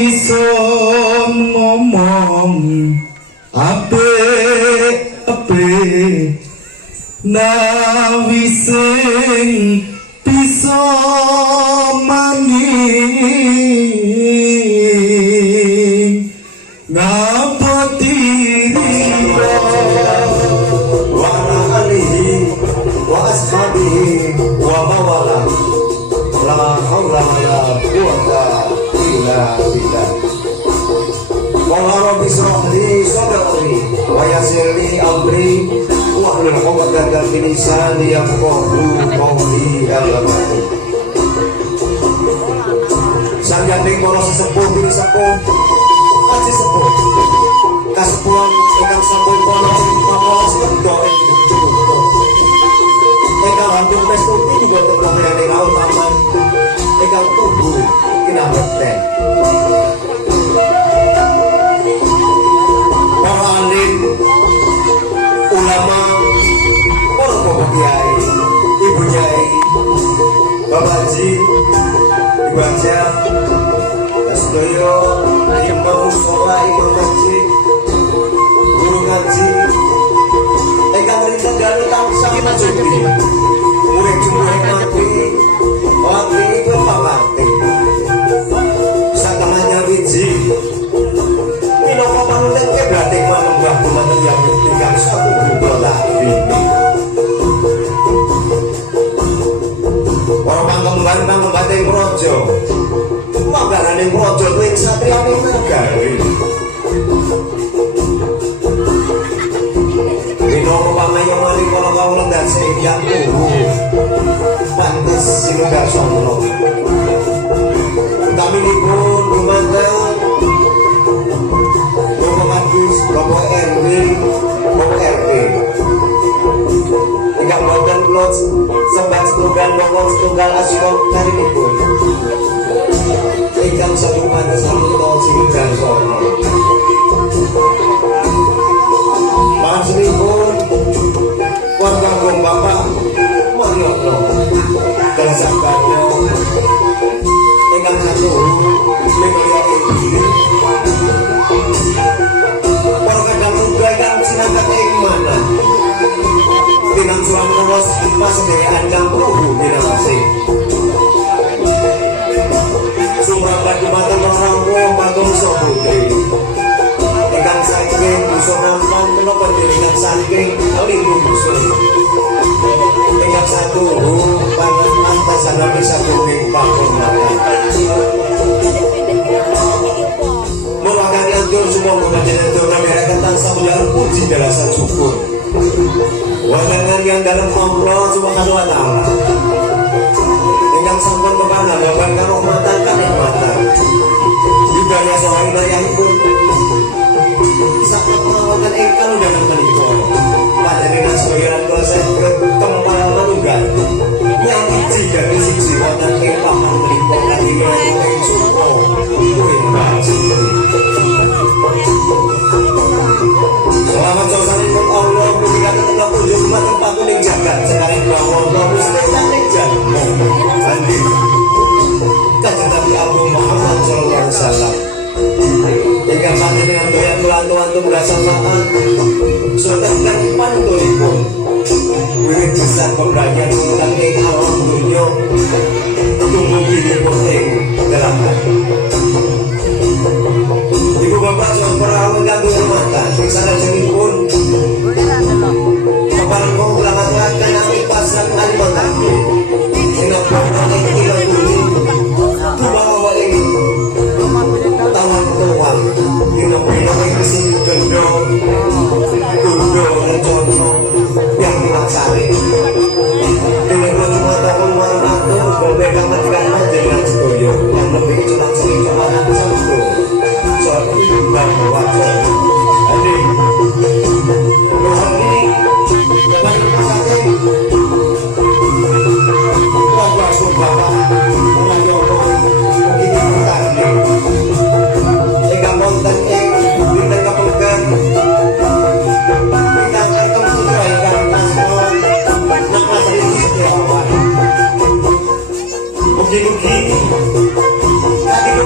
iso ngomong apik-apik nawi sing bisa maning ngapa diri wa alihi wa ashabihi wa mawala la haula wala quwwata illa billah. Qala rabbi ishrah li sadri wa yassir li amri wahlul 'uqdatam min lisani yafqahu qawli. Sanjane para sesepuh iki sepuh aji sepuh kasepuhan ingkang sampun kono pamolas wedok ingkang hampir mestuti boten kayane raut aman ingkang tubuh kinabekten para alim ulama para bapak kiai ibu nyai bapak haji ibu haja sedoyo imam sholat imam masjid guru ngaji ingkang rinten dalu tansah majubi murid jumlah nabi waktu itu pamanti sakamanya wiji minoko panutin berarti menembah dumateng yang tinggal satu gubel nabi orang panggemban yang projo panggalan yang projo itu yang satria minagari minoko pamayong mali kalau kau lenggak sehingga pantes sinunggar sono kami dipun dumateng Bapak Kadus, Bapak RW, Bapak RT ingkang boten kula sembat setunggal monggo setunggal asyik kali dipun ingkang satu pantes sampun sinunggar sono panjenengan warga gong bapak Mariono dasar karya ingkang satu memulia diri para kadang muda ingkang sinangkat ing mana tinang sulam terus pas derekan kang ruhu dinawasi sumrang kadumatan orang tua bagong sobutri ingkang saking bisa nampan menapa ingkang saking lindung musuh ingkang satu pangan mantasan nabi satu pangkon mata mewakili antur semua membaca antur kamera kata samudar puji berasa syukur wadangan yang dalam Allah subhanahu wa ta'ala ingkang sampun kepala bapak karomatan kanikmatan budaya sohaina yang pun saat melakukan engkau dalam menikah pada dengan soyalan dosen kembal menunggal yang jika bisik jiwa dan kepahan menikah dan dimulai suko kuin baju selamat sosialikun Allah berikan tetap ujung tempat kuning jagat sekarang bahwa Allah muslim dan jagat andi kata Nabi Abu Muhammad sallallahu alaihi wasallam ingkang sami dengan doyan kelantuan berasa saat sudah dan pantulipun wiwit besar pembagian tentang ing alam dunia tumbuh gini penting dalam hati ibu bapak sudah perawan ganggu rumahkan sana jenipun kepala kau ulangan-ulangan ambil pasang alimantaku sehingga perawan yang hilang bumi itu bawa ini tawan tuan hina-hina yang besi gendong gendong rencana yang melaksari dengan cuma tahun warna-warna berbeda dengan dengan setuju yang lebih cuma sering kemarin satu soal itu bahwa adik Tuhan ini bagi pasang wajah bapak mengayono begitu bertani jika monten bintang kepegang bintang kantong sutra ikan nasional nama saya setiawan mugi-mugi tadi lu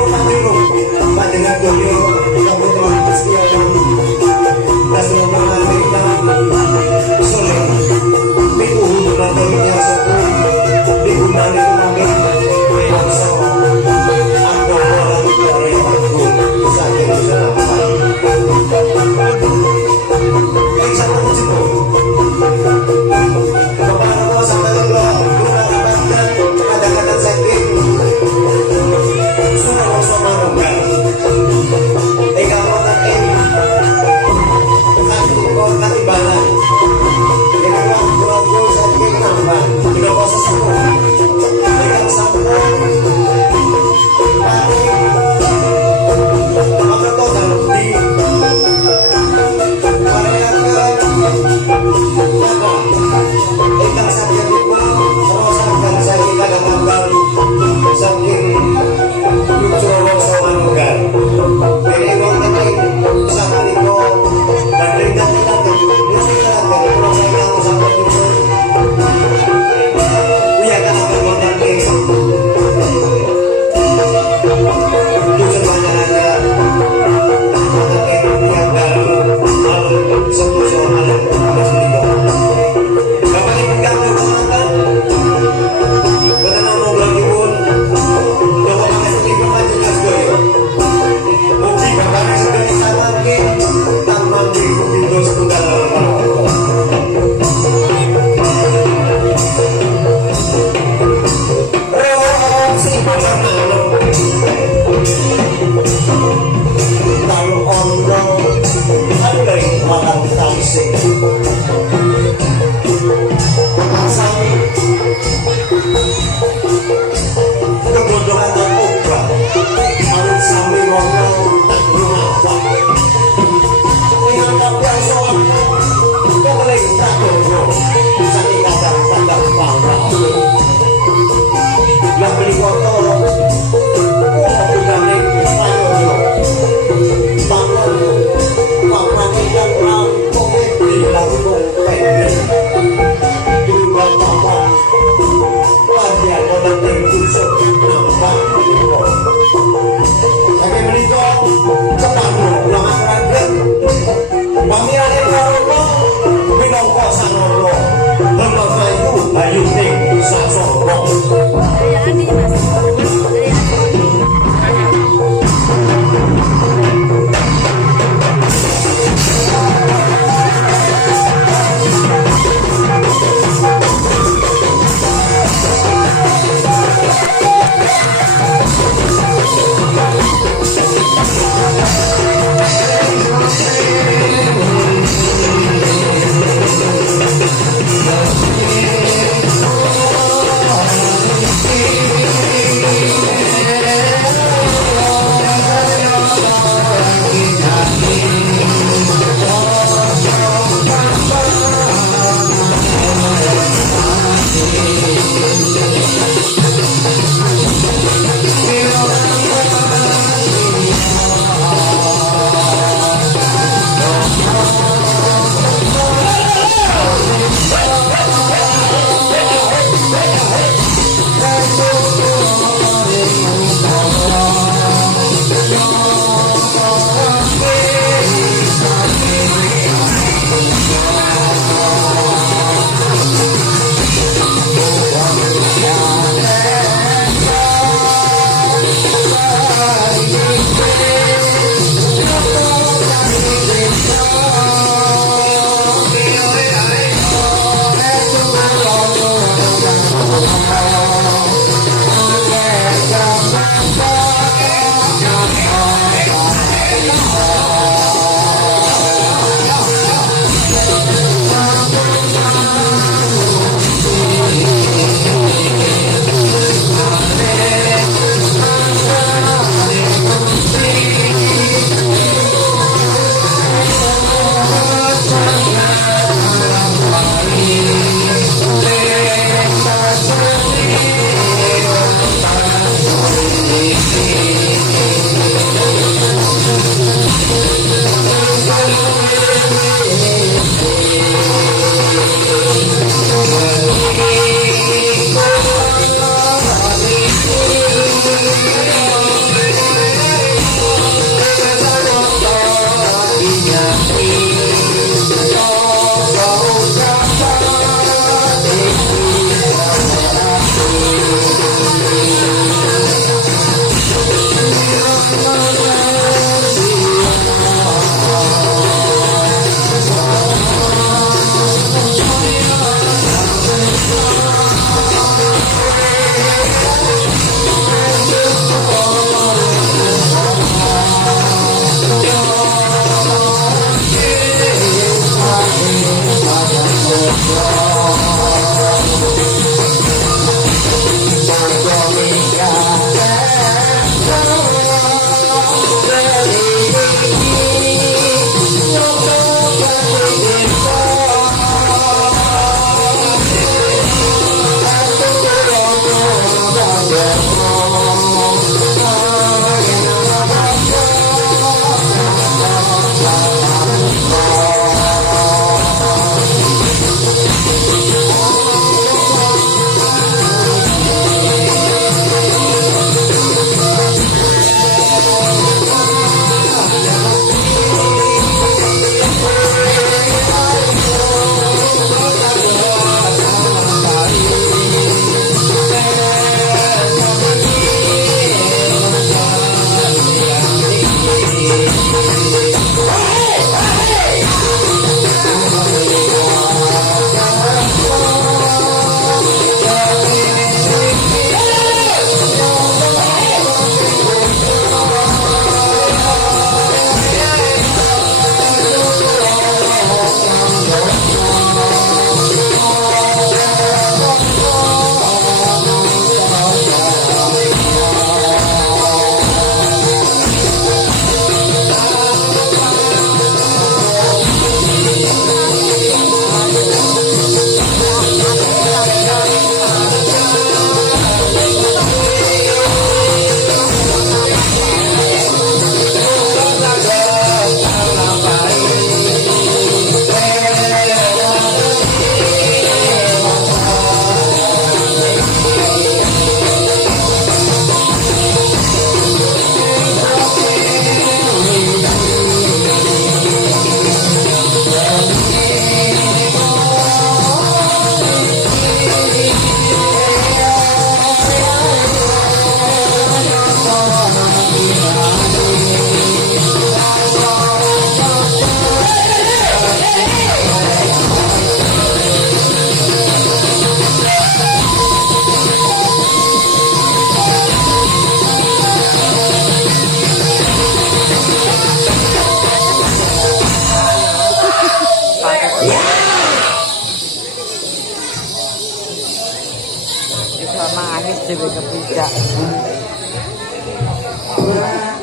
Dewe kepijak.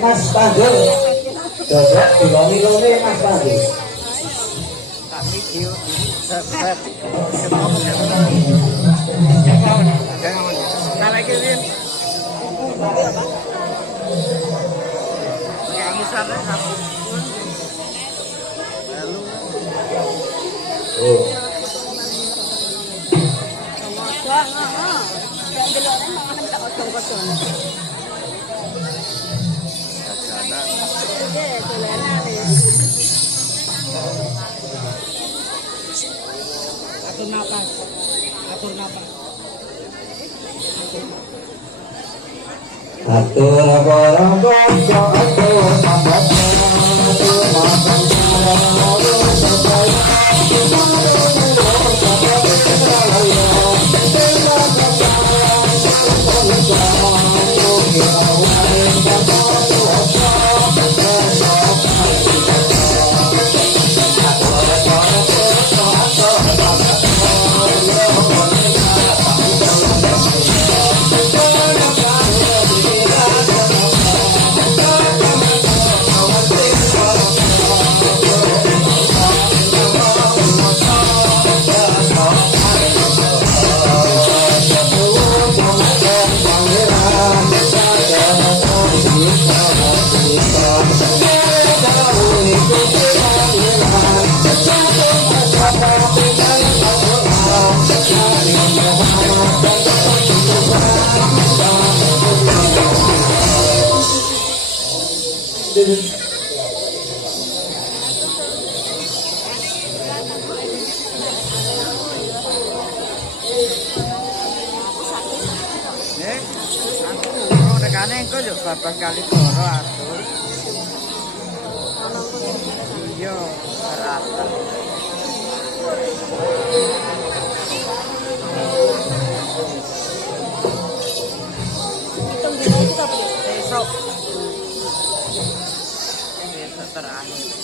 Mas Pandu. Coba diloni-loni Mas Pandu. Tak video. Set. Nah, lagi Win. Kayak misalnya aku lalu Oh. atur napas. Atur barang kocok atur sambat atur makan Aku rekane engko yo babas kali loro atur. Iya, rata. Besok. Besok terakhir.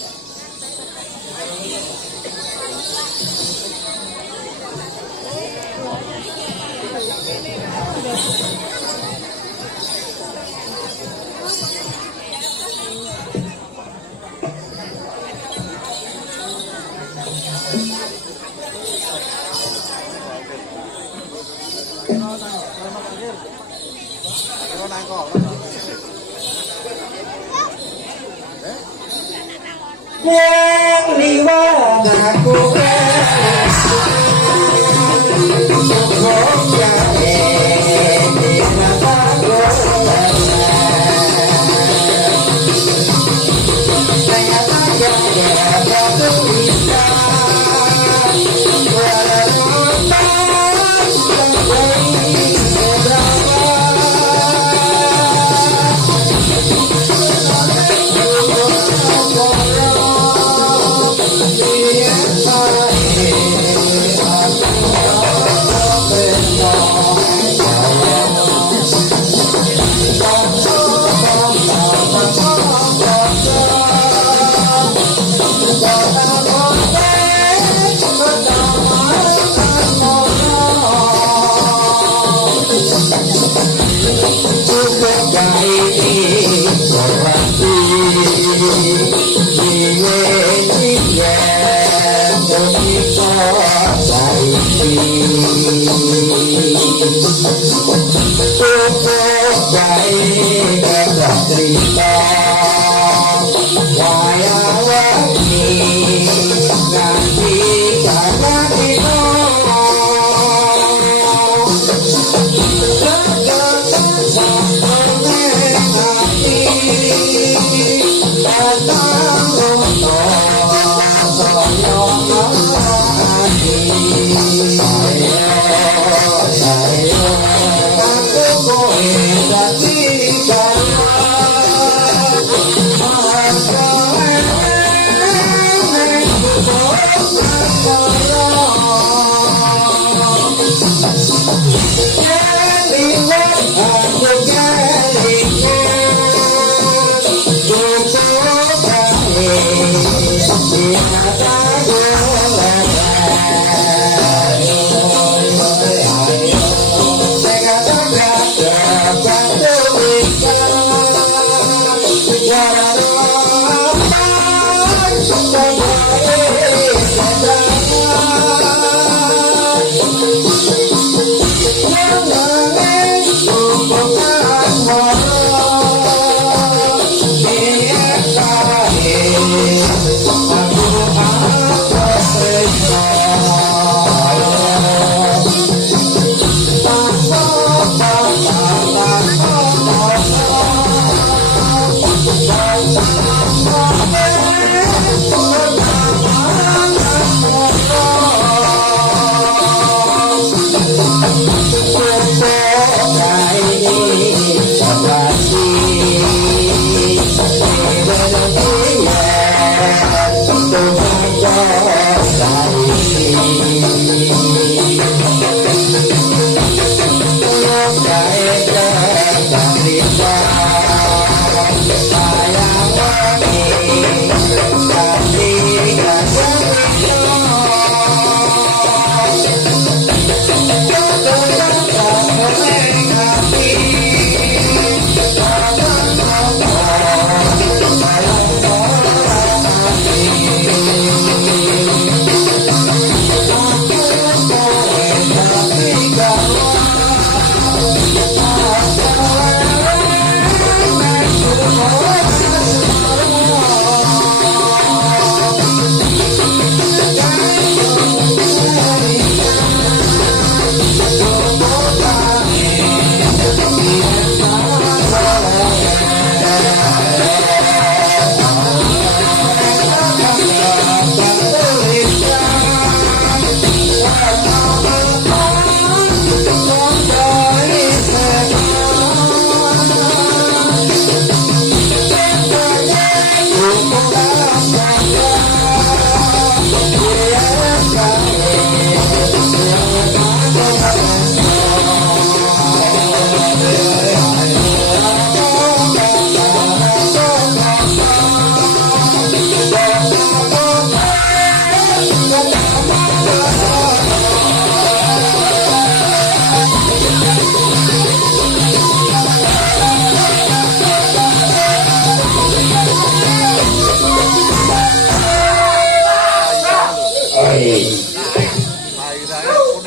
yang liwat aku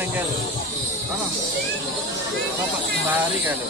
kuning kan lho. Ono. Bapak kemari kan lho.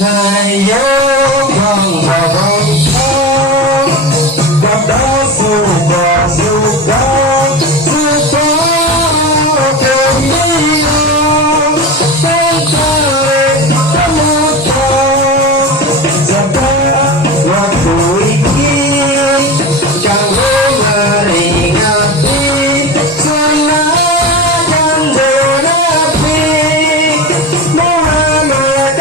Ayo bang bang pada suka suka suka kemia sampai kemuka jaga waktu ini kau meringati senajan berapi Muhammad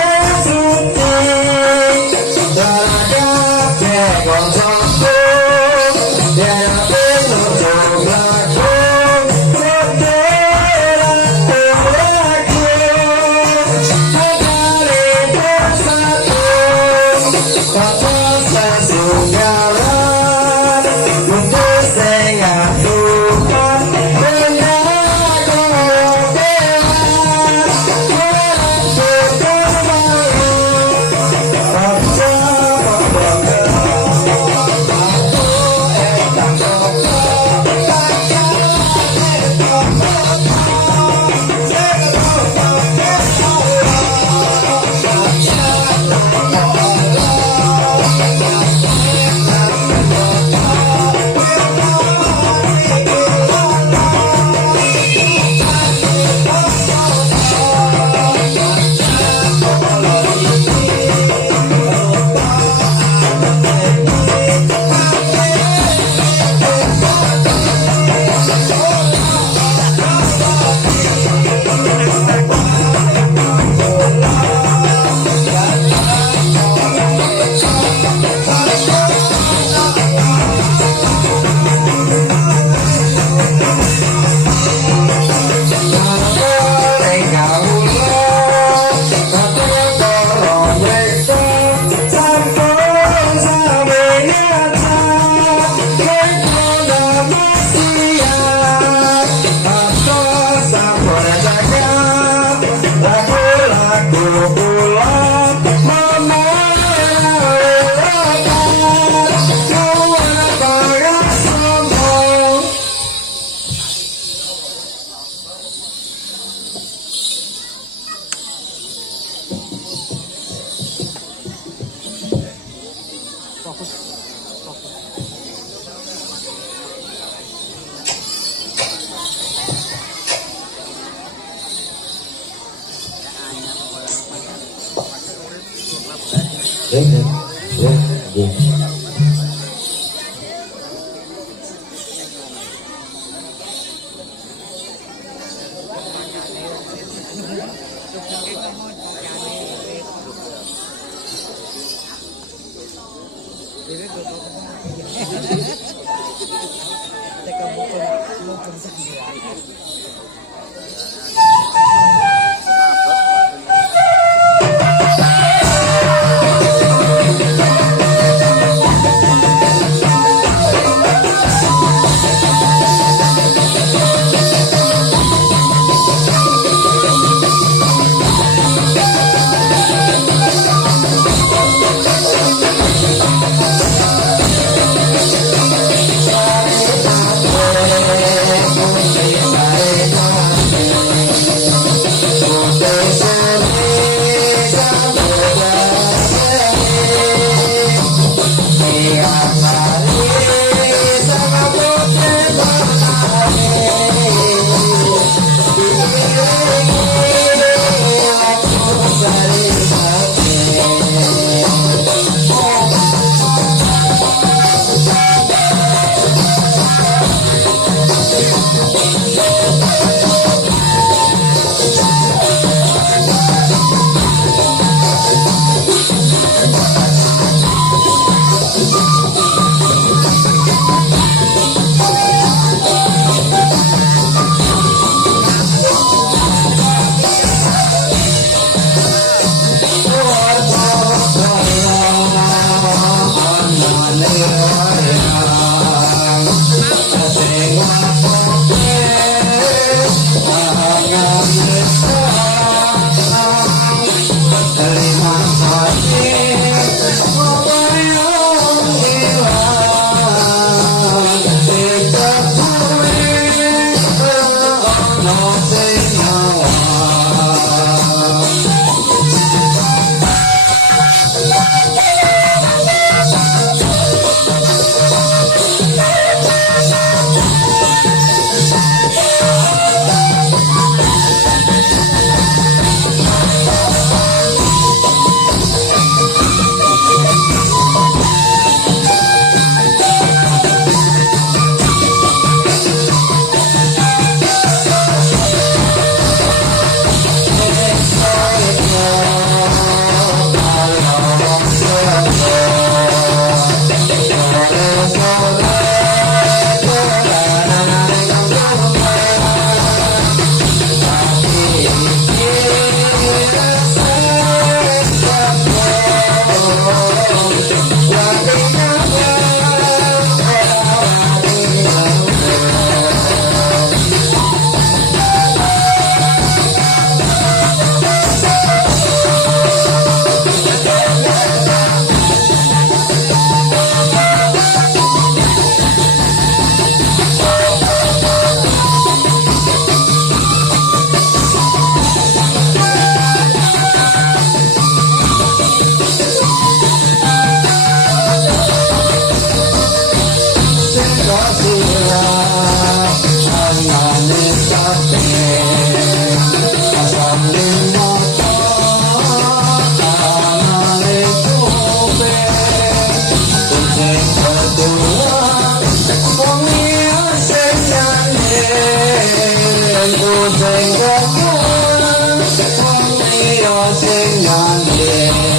ku sing kebuan wong liya sing ngandel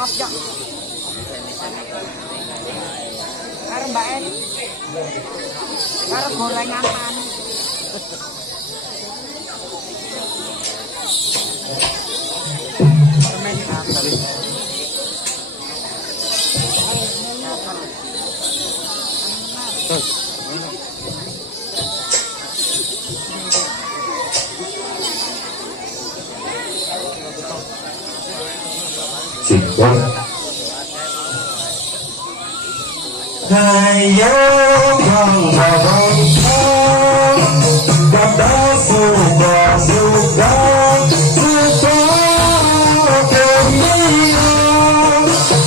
Kopjok. Karo Mbak Eni. Karo gorengan panas. Permen gatel. Cikon Hayo bang bang Bada suka suka Suka kemia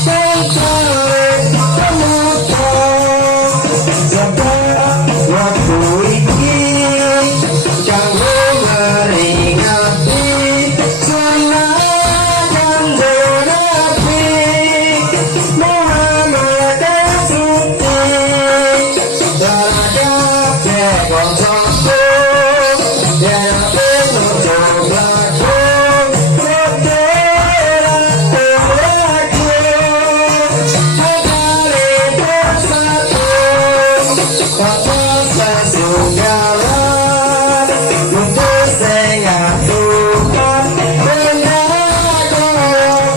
Sentare temuka Jaga waktu iki Kanggo meringati Senajan Jonapi Muhammad Suti Daraja Pekon Soko Daya Penuh Joglaku Kedera Teraku Hadari bersatu Kata sesunggalan Untuk sengatukan Benda kokelan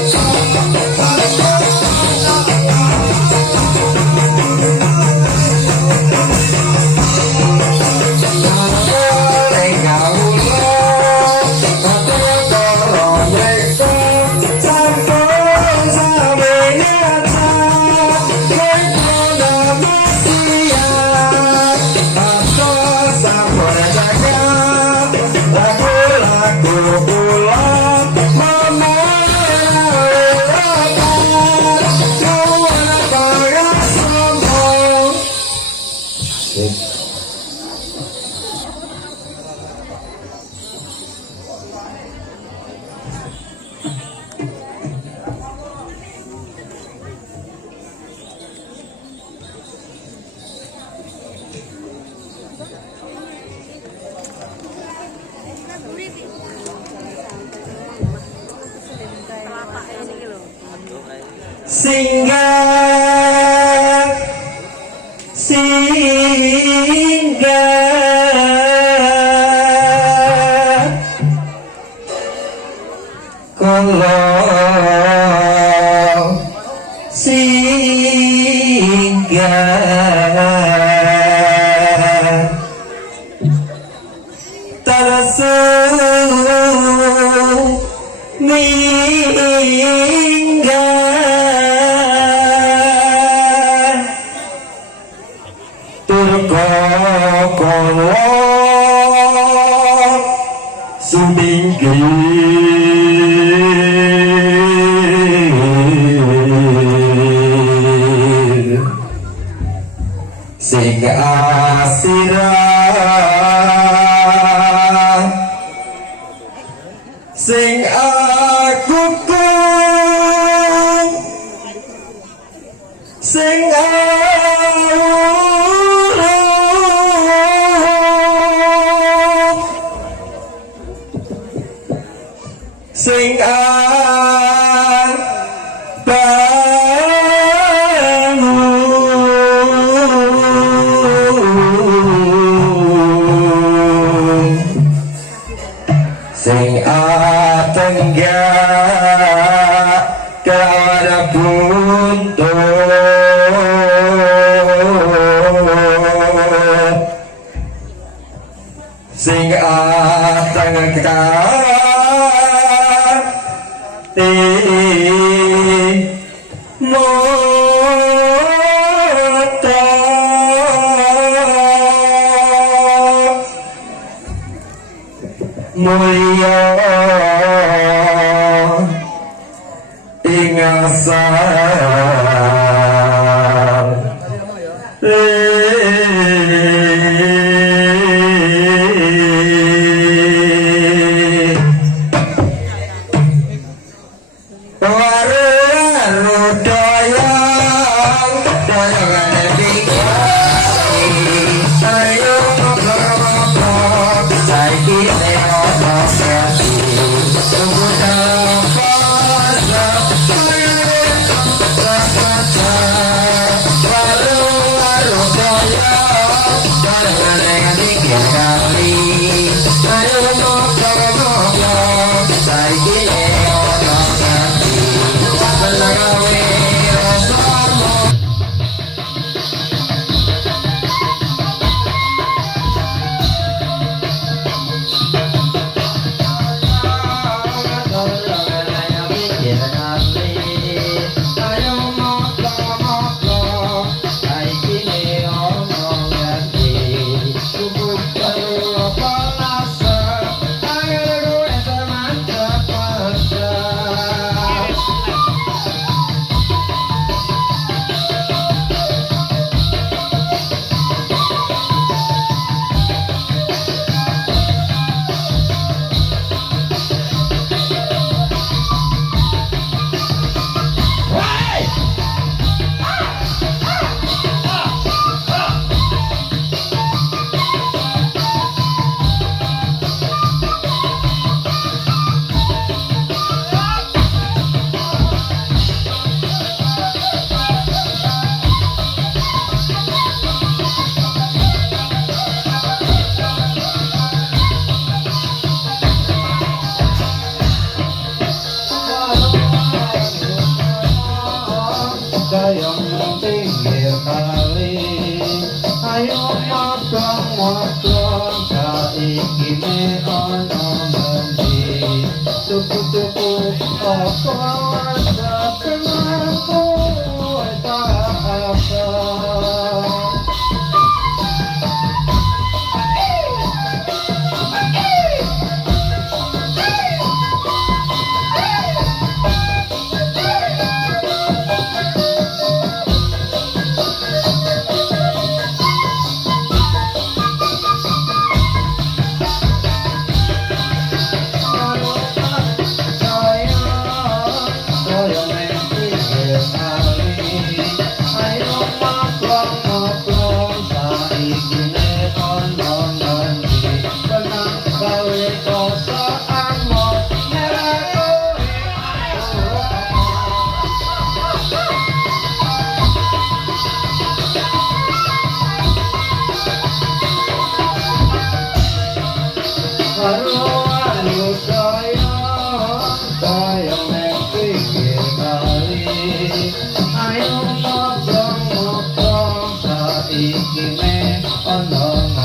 Merangkut kembali Paksa Singgah singgah kalau singgah tersuh minggah turko kono suminggi asirah sing aku kung sing awuh sing sing atenggak kada buntut sing atenggak ti mulya ing asal waru doyong doyongane dikira ayo ngobrol saiki dayang pinggir kali ayo motong-motong saiki me ono ngendi tuku-tuku apa rasa kenangku tak apa. Ayo motong-motong saiki me ono